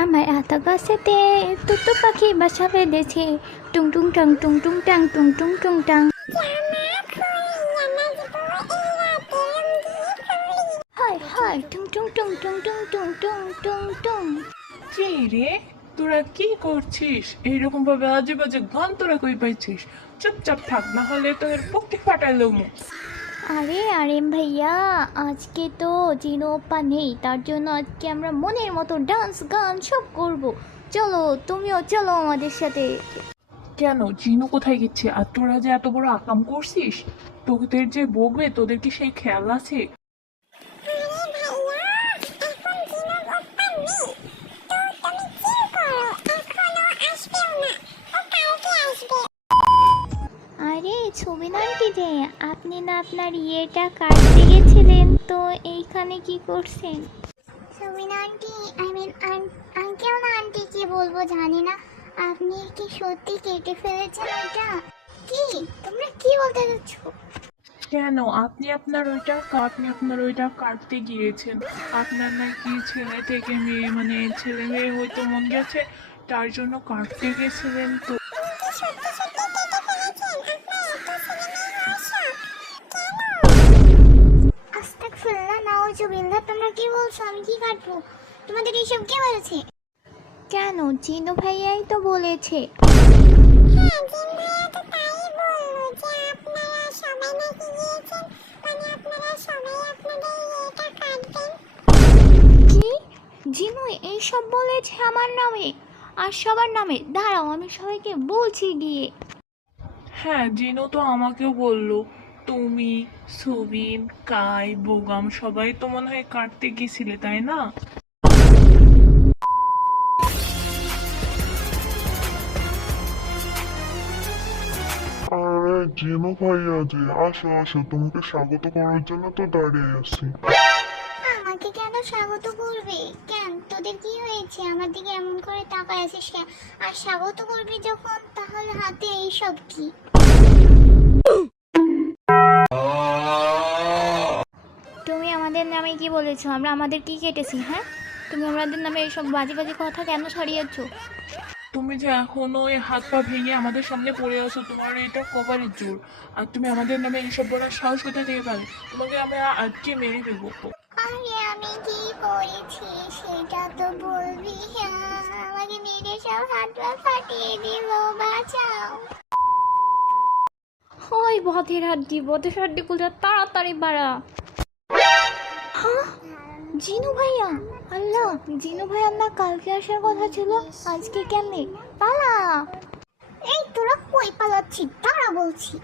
আমার আতা গাছেতে তুতু পাখি বাসা বেঁধেছে, টুং টুং টাং টুং টুং টাং টুং টুং টুং টাং। হয় হয় টুং টুং টুং টুং টুং টুং টুং টুং টুং। কি রে, তোরা কি করছিস? এইরকম ভাবে আজে বাজে গান তোরা কই পাইছিস? চুপচাপ থাক, না হলে তোর পুকটি ফাটাইলো মুখ। আরে আরে ভাইয়া, আজকে তো জিনোপা নেই, তার জন্য আজকে আমরা মনের মতো ডান্স গান সব করব। চলো তুমিও চলো আমাদের সাথে। কেন, জিনু কোথায় গেছে? আর তোরা যে এত বড় আকাম করছিস, তোদের যে বকবে, তোদের কি সেই খেয়াল আছে? আরে ছবিন আন্টি যে, আপনি না আপনার ইয়েটা কাটতে গেছিলেন, তো এইখানে কি করছেন? Sabin aunty, I mean uncle না আন্টি কি বলবো জানি না, আপনি কি সত্যি কেটে ফেলেছেন ওইটা? কি তোমরা কি বলতে চাচ্ছ? কেন, আপনি আপনার ওইটা কাটতে গিয়েছেন। আপনার নাকি ছেলে থেকে মেয়ে, মানে ছেলে মেয়ে হয়তো মন গেছে, তার জন্য কাটতে গেছিলেন তো। আস্তাগফিরুল্লাহ, নাউজুবিল্লাহ, তোমরা কি বলছো? আমি কি কাটবো? তোমাদের এইসব কে বলেছে? কেন, জিনু ভাইয়াই তো বলেছে। কি? জিনু এইসব বলেছে আমার নামে আর সবার নামে? দাঁড়াও, আমি সবাইকে বলছি গিয়ে। হ্যাঁ, জিনু তো আমাকেও বললো। তুমি, সুবিন, কাই, বোগাম সবাই তো মনে হয় কাটতে গেছিলে, তাই না? আরে জিনু ভাইয়া যে, আসো আসো, তোমাকে স্বাগত করার জন্য তো দাঁড়িয়ে আছি। আমাকে কেন স্বাগত করবে? কেন, তোদের কি হয়েছে? আমার দিকে এমন করে তাকায় আছিস কেন? আর স্বাগত করবি যখন, তাহলে হাতে এইসব কি? তুমি আমাদের নামে কি বলেছো? আমরা আমাদের কি কেটেছি? হ্যাঁ, তুমি আমাদের নামে এইসব বাজে বাজে কথা কেন ছড়িয়েছো? তুমি যে এখনো ওই হাত পা ভেঙে আমাদের সামনে পড়ে আছো, তোমার এটা কবারের জোর। আর তুমি আমাদের নামে এইসব বলার সাহস কোথা থেকে পাবে? তোমাকে আমরা আজকে মেরে দেবো। আরে আমি কি করেছি সেটা তো বলবি। আমাকে মেরে সব হাত পা ফাটিয়ে দিল, বাঁচাও। ওই বধের হাড্ডি গুলো তাড়াতাড়ি বাড়া। হ্যাঁ, জিনু ভাইয়া, আল্লাহ, জিনু ভাইয়া না কালকে আসার কথা ছিল, আজকে কেমনে? পালা। এই তোরা কই পালাচ্ছি? দাঁড়া বলছি।